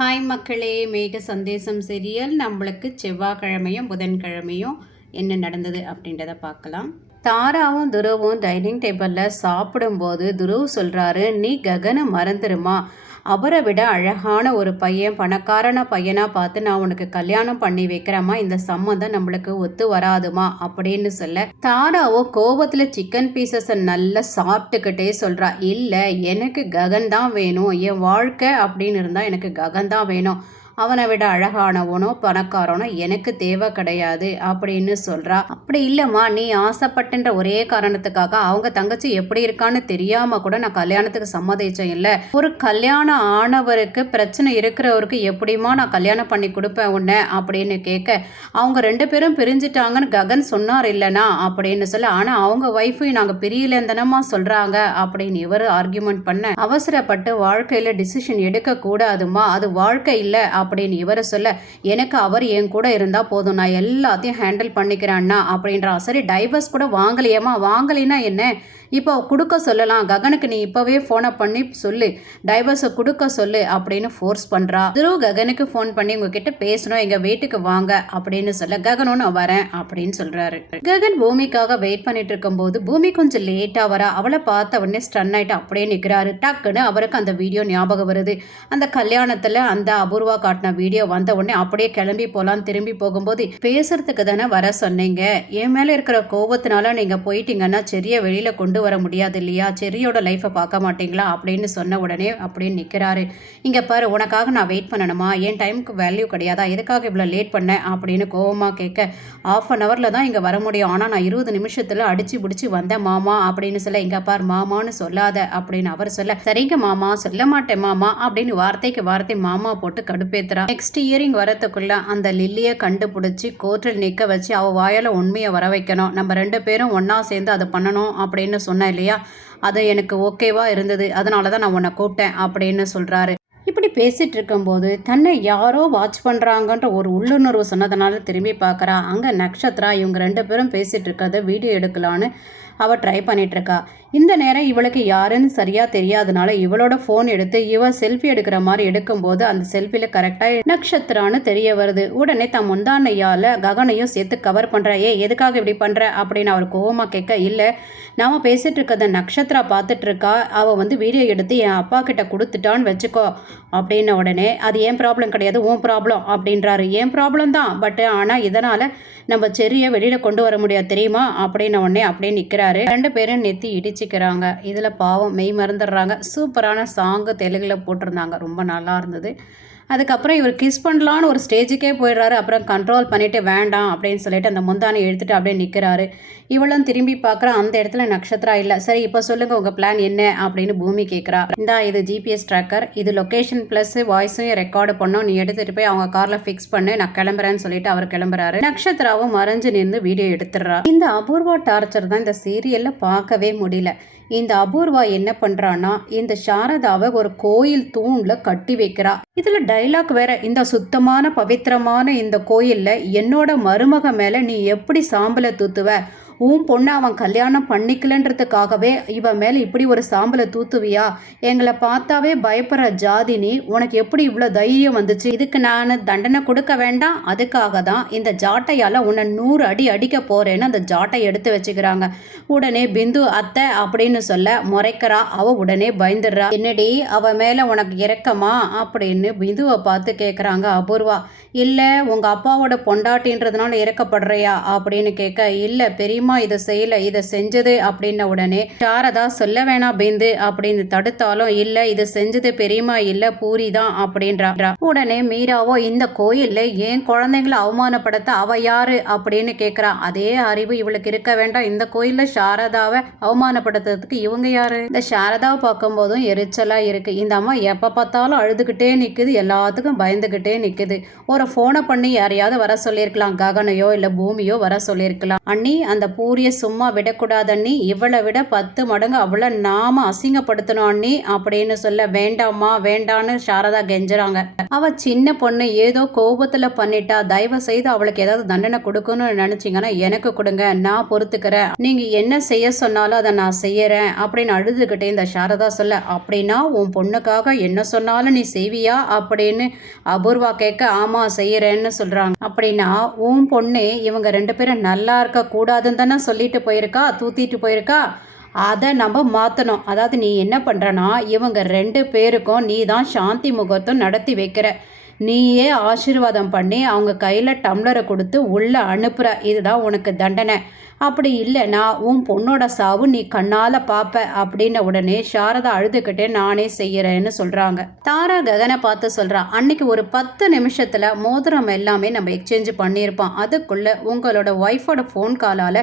Hi மக்களே, மேக சந்தேசம் serial நம்மளுக்கு செவ்வாய்க்கிழமையும் புதன்கிழமையும் என்ன நடந்தது அப்படின்றத பார்க்கலாம். தாராவும் துருவும் டைனிங் டேபிளில் சாப்பிடும்போது துருவ் சொல்கிறாரு, நீ ககனை மறந்துருமா? அவரை விட அழகான ஒரு பையன், பணக்காரன பையனாக பார்த்து நான் உனக்கு கல்யாணம் பண்ணி வைக்கிறேம்மா, இந்த சம்மந்தம் நம்மளுக்கு ஒத்து வராதுமா அப்படின்னு சொல்ல, தாராவோ கோபத்தில் சிக்கன் பீசஸை நல்லா சாப்பிட்டுக்கிட்டே சொல்கிறா, இல்லை எனக்கு ககன் தான் வேணும், என் வாழ்க்கை அப்படின்னு இருந்தால் எனக்கு ககன் தான் வேணும், அவனை விட அழகானவனோ பணக்காரனோ எனக்கு தேவை கிடையாது அப்படின்னு சொல்கிறா. அப்படி இல்லைம்மா, நீ ஆசைப்பட்டுன்ற ஒரே காரணத்துக்காக அவங்க தங்கச்சி எப்படி இருக்கான்னு தெரியாமல் கூட நான் கல்யாணத்துக்கு சம்மதிச்சேன். இல்லை, ஒரு கல்யாணம் ஆனவருக்கு பிரச்சனை இருக்கிறவருக்கு எப்படிமா நான் கல்யாணம் பண்ணி கொடுப்பேன் உன்னை அப்படின்னு கேட்க, அவங்க 2 பேரும் பிரிஞ்சிட்டாங்கன்னு ககன் சொன்னார் இல்லைனா அப்படின்னு சொல்ல, ஆனால் அவங்க ஒய்ஃபையும் நாங்கள் பிரியலேந்தனமா சொல்கிறாங்க அப்படின்னு இவர் ஆர்கியூமெண்ட் பண்ண, அவசரப்பட்டு வாழ்க்கையில் டிசிஷன் எடுக்கக்கூடாதுமா, அது வாழ்க்கை இல்லை அப்படின்னு இவரை சொல்ல, எனக்கு அவர் என் கூட இருந்தால் போதும், நான் எல்லாத்தையும் ஹேண்டில் பண்ணிக்கிறேன்னா அப்படின்றா. சரி, டைவர்ஸ் கூட வாங்கலையேம்மா, வாங்கலைன்னா என்ன, இப்போ கொடுக்க சொல்லலாம், ககனுக்கு நீ இப்போவே ஃபோனை பண்ணி சொல்லு, டைவர்ஸை கொடுக்க சொல்லு அப்படின்னு ஃபோர்ஸ் பண்ணுறா. துருவ் ககனுக்கு ஃபோன் பண்ணி உங்ககிட்ட பேசணும், எங்கள் வீட்டுக்கு வாங்க அப்படின்னு சொல்ல, ககனும் நான் வரேன் அப்படின்னு சொல்கிறாரு. ககன் பூமிக்காக வெயிட் பண்ணிட்டு இருக்கும்போது பூமி கொஞ்சம் லேட்டாக வரா. அவளை பார்த்த உடனே ஸ்டன் ஆகிட்டு அப்படியே நிற்கிறாரு. டக்குன்னு அவருக்கு அந்த வீடியோ ஞாபகம் வருது. அந்த கல்யாணத்தில் அந்த அபூர்வா காட்டின வீடியோ வந்த உடனே அப்படியே கிளம்பி போகலான்னு திரும்பி போகும்போது, பேசுறதுக்கு தானே வர சொன்னீங்க, என் மேலே இருக்கிற கோபத்தினால நீங்கள் போயிட்டீங்கன்னா செரியை வெளியில் கொண்டு வர முடியாது இல்லையா, செரியோட லைஃப்பை பார்க்க மாட்டீங்களா அப்படின்னு சொன்ன உடனே அப்படின்னு நிற்கிறாரு. இங்கே பாரு, உனக்காக நான் வெயிட் பண்ணணுமா, என் டைமுக்கு வேல்யூ கிடையாதா, எதுக்காக இவ்வளோ லேட் பண்ணேன் அப்படின்னு கோவமாக கேட்க, 1/2 ஹவரில் தான் இங்கே வர முடியும், ஆனால் நான் 20 நிமிஷத்தில் அடிச்சு பிடிச்சி வந்தேன் மாமா அப்படின்னு சொல்ல, இங்கே பார் மாமான்னு சொல்லாத அப்படின்னு அவர் சொல்ல, சரிங்க மாமா சொல்ல மாட்டேன் மாமா அப்படின்னு வார்த்தைக்கு வார்த்தை மாமா போட்டு கடுப்பேத்துறா. நெக்ஸ்ட் இயரிங் வரத்துக்குள்ள அந்த லில்லியை கண்டுபிடிச்சி கோர்ட்டில் நிற்க வச்சு அவள் வாயால் உண்மையை வர வைக்கணும், நம்ம 2 பேரும் ஒன்றா சேர்ந்து அதை பண்ணணும் அப்படின்னு சொன்னேன் இல்லையா, அது எனக்கு ஓகேவா இருந்தது, அதனால தான் நான் உன்னை கூப்பிட்டேன் அப்படின்னு சொல்கிறாரு. இப்படி பேசிகிட்டு இருக்கும்போது தன்னை யாரோ வாட்ச் பண்ணுறாங்கன்ற ஒரு உள்ளுணர்வு சொன்னதுனால திரும்பி பார்க்குறா. அங்கே நக்ஷத்ரா இவங்க 2 பேரும் பேசிகிட்டு இருக்கிறத வீடியோ எடுக்கலான்னு அவள் ட்ரை பண்ணிகிட்ருக்கா. இந்த நேரம் இவளுக்கு யாருன்னு சரியாக தெரியாதனால இவளோட ஃபோன் எடுத்து இவள் செல்ஃபி எடுக்கிற மாதிரி எடுக்கும்போது அந்த செல்ஃபியில் கரெக்டாக நக்ஷத்ரான்னு தெரிய வருது. உடனே தன் முந்தானையால் ககனையும் சேர்த்து கவர் பண்ணுறா. எதுக்காக இப்படி பண்ணுற அப்படின்னு அவர் கோவமாக கேட்க, இல்லை நாம் பேசிகிட்டு இருக்கிறத நக்ஷத்ரா பார்த்துட்ருக்கா, அவள் வீடியோ எடுத்து என் அப்பா கிட்ட கொடுத்துட்டான்னு வச்சுக்கோ அப்படின்ன உடனே, அது ஏன் ப்ராப்ளம் கிடையாது உன் ப்ராப்ளம் அப்படின்றாரு. ஏன் ப்ராப்ளம் தான், பட் ஆனால் இதனால் நம்ம செரியை வெளியில் கொண்டு வர முடியாது தெரியுமா அப்படின்ன உடனே அப்படியே நிற்கிறாரு. 2 பேரும் நெத்தி இடிச்சிக்கிறாங்க. இதில் பாவம் மெய் மறந்துடுறாங்க. சூப்பரான சாங்கு தெலுங்கில் போட்டிருந்தாங்க, ரொம்ப நல்லா இருந்தது. அதுக்கப்புறம் இவர் கிஸ் பண்ணலான்னு ஒரு ஸ்டேஜுக்கே போயிடுறாரு. அப்புறம் கண்ட்ரோல் பண்ணிவிட்டு வேண்டாம் அப்படின்னு சொல்லிட்டு அந்த முந்தானை எடுத்துகிட்டு அப்படியே நிற்கிறாரு. இவளும் திரும்பி பார்க்குறா. அந்த இடத்துல நக்ஷத்ரா இல்லை. சரி, இப்போ சொல்லுங்கள் உங்கள் பிளான் என்ன அப்படின்னு பூமி கேட்குறா. இது ஜிபிஎஸ் ட்ராக்கர், இது லொக்கேஷன் ப்ளஸ் வாய்ஸையும் ரெக்கார்டு பண்ணோம், நீ எடுத்துகிட்டு போய் அவங்க காரில் ஃபிக்ஸ் பண்ணு, நான் கிளம்புறேன்னு சொல்லிட்டு அவர் கிளம்புறாரு. நக்ஷத்ராவும் மறைஞ்சு நின்று வீடியோ எடுத்துடுறா. இந்த அபூர்வா டார்ச்சர் தான் இந்த சீரியலில் பார்க்கவே முடியல. இந்த அபூர்வா என்ன பண்ணுறான்னா, இந்த சாரதாவை ஒரு கோயில் தூணில் கட்டி வைக்கிறா. இதில் டைலாக் வேற, இந்த சுத்தமான பவித்திரமான இந்த கோயிலில் என்னோட மருமக மேலே நீ எப்படி சாம்பலை தூத்துவ, உன் பொண்ணை அவன் கல்யாணம் பண்ணிக்கலன்றதுக்காகவே இவன் மேலே இப்படி ஒரு சாம்பலை தூத்துவியா, எங்களை பார்த்தாவே பயப்படுற ஜாதி நீ, உனக்கு எப்படி இவ்வளோ தைரியம் வந்துச்சு, இதுக்கு நான் தண்டனை கொடுக்க வேண்டாம், அதுக்காக தான் இந்த ஜாட்டையால் உன்னை 100 அடி அடிக்க போகிறேன்னு அந்த ஜாட்டை எடுத்து வச்சுக்கிறாங்க. உடனே பிந்து அத்தை அப்படின்னு சொல்ல முறைக்கிறா. அவள் உடனே பயந்துடுறா. என்னடி அவன் மேலே உனக்கு இறக்கமா அப்படின்னு பிந்துவை பார்த்து கேட்குறாங்க அபூர்வா. இல்லை உங்கள் அப்பாவோட பொண்டாட்டின்றதுனால இறக்கப்படுறியா அப்படின்னு கேட்க, இல்லை பெரியம்மா இதை செய்யலை, இதை செஞ்சது அப்படின்ன உடனே சாரதா சொல்ல வேணாம் பிந்து அப்படின்னு தடுத்தாலும், இல்லை இது செஞ்சது பெரியம்மா இல்லை பூரி தான் அப்படின்றா. உடனே மீராவோ, இந்த கோயிலில் ஏன் குழந்தைங்களை அவமானப்படுத்த அவ யாரு அப்படின்னு கேட்குறா. அதே அறிவு இவளுக்கு இருக்க வேண்டாம், இந்த கோயிலில் சாரதாவை அவமானப்படுத்துறதுக்கு இவங்க யாரு. இந்த சாரதாவை பார்க்கும்போதும் எரிச்சலாக இருக்குது. இந்த அம்மா எப்போ பார்த்தாலும் அழுதுகிட்டே நிற்குது, எல்லாத்துக்கும் பயந்துக்கிட்டே நிற்குது. ஒரு ஃபோனை பண்ணி யாரையாவது வர சொல்லியிருக்கலாம், ககனையோ இல்லை பூமியோ வர சொல்லியிருக்கலாம். அண்ணி அந்த பூரிய சும்மா விடக்கூடாதண்ணி, இவளை விட 10 மடங்கு அவளை நாம அசிங்கப்படுத்தணும் அண்ணி அப்படின்னு சொல்ல, வேண்டாமா வேண்டான்னு சாரதா கெஞ்சுறாங்க. அவ சின்ன பொண்ணு, ஏதோ கோபத்துல பண்ணிட்டா, தயவு செய்து அவளுக்கு ஏதாவது தண்டனை கொடுக்கணும்னு நினைச்சீங்கன்னா எனக்கு கொடுங்க, நான் பொறுத்துக்கிறேன், நீங்க என்ன செய்ய சொன்னாலும் அதை நான் செய்யறேன் அப்படின்னு அழுதுகிட்டே இந்த சாரதா சொல்ல, அப்படின்னா உன் பொண்ணுக்காக என்ன சொன்னாலும் நீ செய்வியா அப்படின்னு அபூர்வா கேட்க, ஆமா செய்யறேன்னு சொல்றாங்க. அப்படின்னா உன் பொண்ணு இவங்க 2 பேரும் நல்லா இருக்க கூடாதுன்னு தானே சொல்லிட்டு போயிருக்கா, தூத்திட்டு போயிருக்கா, அதை நம்ம மாற்றணும். அதாவது நீ என்ன பண்ணுறனா, இவங்க 2 பேருக்கும் நீ தான் சாந்தி முகூர்த்தம் நடத்தி வைக்கிற, நீயே ஆசீர்வாதம் பண்ணி அவங்க கையில் டம்ளரை கொடுத்து உள்ளே அனுப்புகிற, இதுதான் உனக்கு தண்டனை. அப்படி இல்லைன்னா உன் பொண்ணோட சாவு நீ கண்ணால் பார்ப்ப அப்படின்ன உடனே சாரதா அழுதுகிட்டே நானே செய்கிறேன்னு சொல்கிறாங்க. தாரா ககனை பார்த்து சொல்கிறா, அன்னைக்கு ஒரு 10 நிமிஷத்தில் மோதிரம் எல்லாமே நம்ம எக்ஸ்சேஞ்ச் பண்ணியிருப்போம், அதுக்குள்ளே உங்களோட ஒய்ஃபோட ஃபோன் காலால்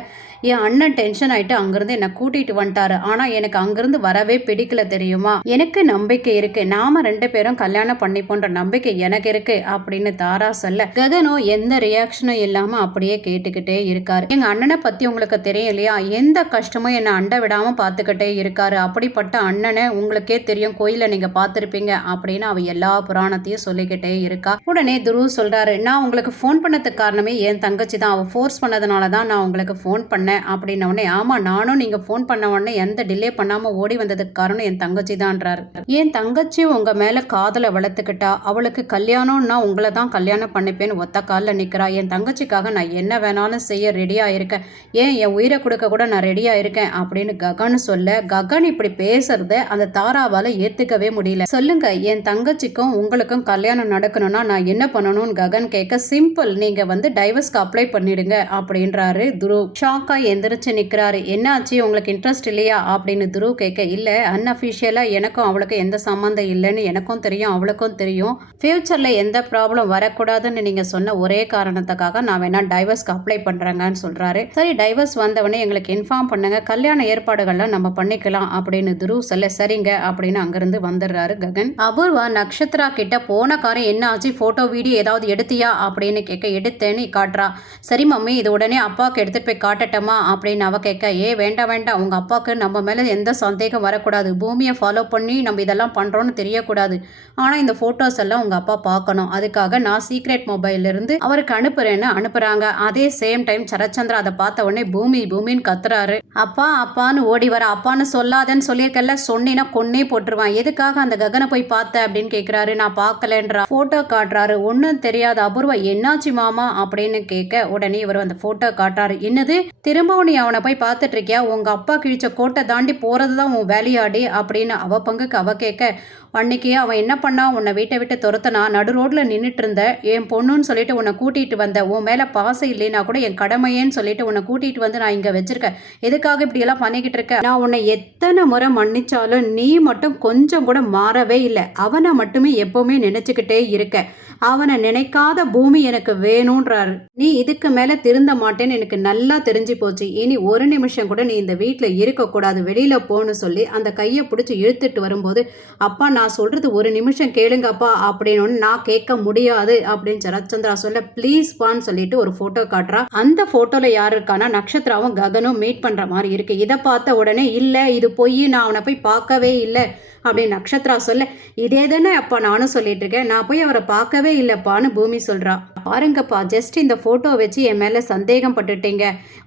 என் அண்ணன் டென்ஷன் ஆகிட்டு அங்கேருந்து என்னை கூட்டிகிட்டு வந்துட்டாரு. ஆனால் எனக்கு அங்கேருந்து வரவே பிடிக்கல தெரியுமா, எனக்கு நம்பிக்கை இருக்குது, நாம் 2 பேரும் கல்யாணம் பண்ணிப்போன்ற நம்பிக்கை எனக்கு இருக்குது அப்படின்னு தாரா சொல்ல, ககனும் எந்த ரியாக்ஷனும் இல்லாமல் அப்படியே கேட்டுக்கிட்டே இருக்காரு. எங்கள் அண்ணனை பற்றி உங்களுக்கு தெரியும் இல்லையா, எந்த கஷ்டமும் என்னை அண்ட விடாமல் பார்த்துக்கிட்டே இருக்காரு, அப்படிப்பட்ட அண்ணனை உங்களுக்கே தெரியும், கோயிலை நீங்கள் பார்த்துருப்பீங்க அப்படின்னு அவ எல்லா புராணத்தையும் சொல்லிக்கிட்டே இருக்கா. உடனே துருவ் சொல்கிறாரு, நான் உங்களுக்கு ஃபோன் பண்ணதுக்கு காரணமே என் தங்கச்சி தான், அவள் ஃபோர்ஸ் பண்ணதுனால தான் நான் உங்களுக்கு ஃபோன் பண்ணேன் அப்படின்ன உடனே, ஆமாம் நானும் நீங்கள் ஃபோன் பண்ண உடனே எந்த டிலே பண்ணாமல் ஓடி வந்ததுக்கு காரணம் என் தங்கச்சி தான்றாரு. என் தங்கச்சி உங்கள் மேலே காதலை வளர்த்துக்கிட்டா, அவளுக்கு கல்யாணம்னா உங்களை தான் கல்யாணம் பண்ணிப்பேன்னு ஒத்த காலில் நிற்கிறா, என் தங்கச்சிக்காக நான் என்ன வேணாலும் செய்ய ரெடியாக இருக்கேன், ஏன் என் உயிரை கொடுக்க கூட நான் ரெடியாக இருக்கேன் அப்படின்னு ககன் சொல்ல, ககன் இப்படி பேசுறத அந்த தாராவால் ஏற்றுக்கவே முடியல. சொல்லுங்க, என் தங்கச்சிக்கும் உங்களுக்கும் கல்யாணம் நடக்கணும்னா நான் என்ன பண்ணணும்னு ககன் கேட்க, சிம்பிள், நீங்கள் டைவர்ஸ்க்கு அப்ளை பண்ணிடுங்க அப்படின்றாரு துருவ். ஷாக்கா எந்திரிச்சு நிற்கிறாரு. என்னாச்சு, உங்களுக்கு இன்ட்ரெஸ்ட் இல்லையா அப்படின்னு துருவ் கேட்க, இல்லை அன்அஃபிஷியலாக எனக்கும் அவளுக்கும் எந்த சம்மந்தம் இல்லைன்னு எனக்கும் தெரியும், அவளுக்கும் தெரியும், ஃப்யூச்சரில் எந்த ப்ராப்ளம் வரக்கூடாதுன்னு நீங்கள் சொன்ன ஒரே காரணத்துக்காக நான் வேணா டைவர்ஸ்க்கு அப்ளை பண்ணுறேங்கன்னு சொல்கிறாரு. சரி, டைவர்ஸ் வந்தவொடனே எங்களுக்கு இன்ஃபார்ம் பண்ணுங்க, கல்யாண ஏற்பாடுகள்லாம் நம்ம பண்ணிக்கலாம் அப்படின்னு துருவ் சொல்ல, சரிங்க அப்படின்னு அங்கிருந்து வந்துடுறாரு ககன். அபூர்வா நக்ஷத்ரா கிட்ட போன காரம் என்ன ஆச்சு, ஃபோட்டோ வீடியோ ஏதாவது எடுத்தியா அப்படின்னு கேட்க, எடுத்தேன்னு காட்டுறா. சரி மம்மி, இது உடனே அப்பாவுக்கு எடுத்துகிட்டு போய் காட்டட்டமா அப்படின்னு அவ கேட்க, வேண்டாம் வேண்டாம், உங்கள் அப்பாவுக்கு நம்ம மேலே எந்த சந்தேகம் வரக்கூடாது, பூமியை ஃபாலோ பண்ணி நம்ம இதெல்லாம் பண்ணுறோன்னு தெரியக்கூடாது, ஆனால் இந்த ஃபோட்டோஸ் எல்லாம் உங்கள் அப்பா பார்க்கணும், அதுக்காக நான் சீக்ரெட் மொபைலிருந்து அவருக்கு அனுப்புகிறேன்னு அனுப்புகிறாங்க. அதே சேம் டைம் சரச்சந்திரா அதை பார்த்த உடனே பூமின்னு கத்துறாரு. அப்பா அப்பான்னு ஓடி வர, அப்பான்னு சொல்லாதன்னு சொல்லியிருக்கல, சொன்னீன்னா கொன்னே போட்டுருவான், எதுக்காக அந்த ககனை போய் பார்த்த அப்படின்னு கேட்குறாரு. நான் பார்க்கலன்றா. ஃபோட்டோ காட்டுறாரு. ஒன்றும் தெரியாத அபூர்வா, என்னாச்சு மாமா அப்படின்னு கேட்க, உடனே இவர் அந்த ஃபோட்டோ காட்டுறாரு. என்னது, திரும்பவும் நீ அவனை போய் பார்த்துட்டு இருக்கியா, உங்கள் அப்பா கிழிச்ச கோட்டை தாண்டி போகிறது தான் உன் வேலையாடி அப்படின்னு அவ பங்குக்கு அவ கேட்க, அன்னைக்கு அவன் என்ன பண்ணா, உன்னை வீட்டை விட்டு துரத்துனா, நடு ரோட்டில் நின்றுட்டு இருந்த, என் பொண்ணுன்னு சொல்லிட்டு உன்னை கூட்டிகிட்டு வந்த, உன் மேலே பாசம் இல்லைன்னா கூட என் கடமையேன்னு சொல்லிட்டு உன்னை கூட்டிகிட்டு வந்து நான் இங்கே வச்சிருக்கேன், எதுக்காக இப்படியெல்லாம் பண்ணிக்கிட்டு இருக்க, நான் உன்னை எத்தனை முறை மன்னிச்சாலும் நீ மட்டும் கொஞ்சம் கூட மாறவே இல்லை, அவனை மட்டுமே எப்போவுமே நினச்சிக்கிட்டே இருக்க, அவனை நினைக்காத பூமி எனக்கு வேணுன்றாரு. நீ இதுக்கு மேலே திருந்த மாட்டேன்னு எனக்கு நல்லா தெரிஞ்சு போச்சு, இனி ஒரு நிமிஷம் கூட நீ இந்த வீட்டில் இருக்கக்கூடாது, வெளியில் போன்னு சொல்லி அந்த கையை பிடிச்சி இழுத்துட்டு வரும்போது, அப்பா நான் சொல்கிறது ஒரு நிமிஷம் கேளுங்கப்பா அப்படின்னு நான் கேட்க முடியாது அப்படின்னு சரச்சந்திரா சொல்ல, ப்ளீஸ் பான்னு சொல்லிட்டு ஒரு ஃபோட்டோ காட்டுறா. அந்த ஃபோட்டோவில் யார் இருக்கானா, நக்ஷத்ராவும் ககனும் மீட் பண்ணுற மாதிரி இருக்கு. இதை பார்த்த உடனே, இல்லை இது பொய், நான் அவனை போய் பார்க்கவே இல்லை அப்படின்னு நக்ஷத்ரா சொல்ல, இதே தானே அப்பா நானும் சொல்லிட்டு இருக்கேன், நான் போய் அவரை பார்க்கவே இல்லைப்பான்னு பூமி சொல்கிறா. பாருங்கப்பா, ஜஸ்ட் இந்த ஃபோட்டோ வச்சு என் மேலே சந்தேகம் பட்டுட்டீங்க,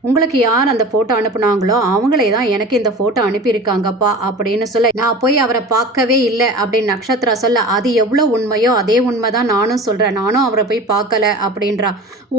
உங்களுக்கு யார் அந்த ஃபோட்டோ அனுப்புனாங்களோ அவங்களே தான் எனக்கு இந்த ஃபோட்டோ அனுப்பியிருக்காங்கப்பா அப்படின்னு சொல்ல, நான் போய் அவரை பார்க்கவே இல்லை அப்படின்னு நக்ஷத்ரா சொல்ல, அது எவ்வளோ உண்மையோ அதே உண்மை தான் நானும் சொல்கிறேன், நானும் அவரை போய் பார்க்கல அப்படின்றா.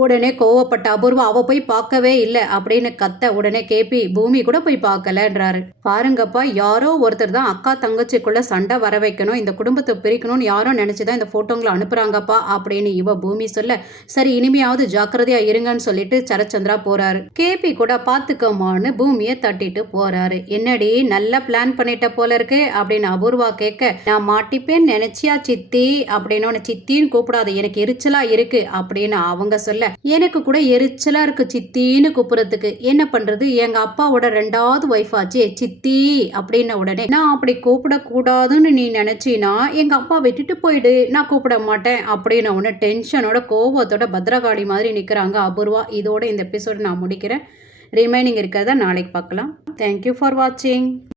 உடனே கோவப்பட்ட அபூர்வா, அவள் போய் பார்க்கவே இல்லை அப்படின்னு கத்த, உடனே கேபி, பூமி கூட போய் பார்க்கலன்றாரு. பாருங்கப்பா, யாரோ ஒருத்தர் தான் அக்கா தங்கச்சிக்குள்ள சண்டை வர வைக்கணும், இந்த குடும்பத்தை பிரிக்கணும்னு யாரோ நினைச்சுதான் இந்த போட்டோங்களை அனுப்புறாங்கப்பா அப்படின்னு இவ பூமி சொல்ல, சரி இனிமையாவது ஜாக்கிரதையா இருங்கன்னு சொல்லிட்டு சரச்சந்திரா போறாரு. கேபி கூட பாத்துக்கோமான்னு பூமியை தட்டிட்டு போறாரு. என்னடி நல்ல பிளான் பண்ணிட்ட போல இருக்கு அப்படின்னு அபூர்வா கேட்க, நான் மாட்டிப்பேன்னு நினைச்சியா சித்தி அப்படின்னு, சித்தின்னு கூப்பிடாது எனக்கு எரிச்சலா இருக்கு அப்படின்னு அவங்க சொல்ல, எனக்கு கூட எரிச்சலா இருக்கு சித்தின்னு கூப்பிடுறதுக்கு, என்ன பண்றது, எங்க அப்பாவோட 2வது ஒய்ஃப் ஆச்சு சித்தி அப்படின்ன உடனே, நான் அப்படி கூப்பிடக்கூடாதுன்னு நீ நினைச்சினா எங்க அப்பா விட்டுட்டு போயிடு, நான் கூப்பிட மாட்டேன் அப்படின்னு உடனே டென்ஷனோட கோவத்தோட பத்ரகாளி மாதிரி நிற்கிறாங்க அபூர்வா. இதோட இந்த எபிசோடு நான் முடிக்கிறேன். ரிமைனிங் இருக்கிறத நாளைக்கு பார்க்கலாம். தேங்க்யூ ஃபார் வாட்சிங்.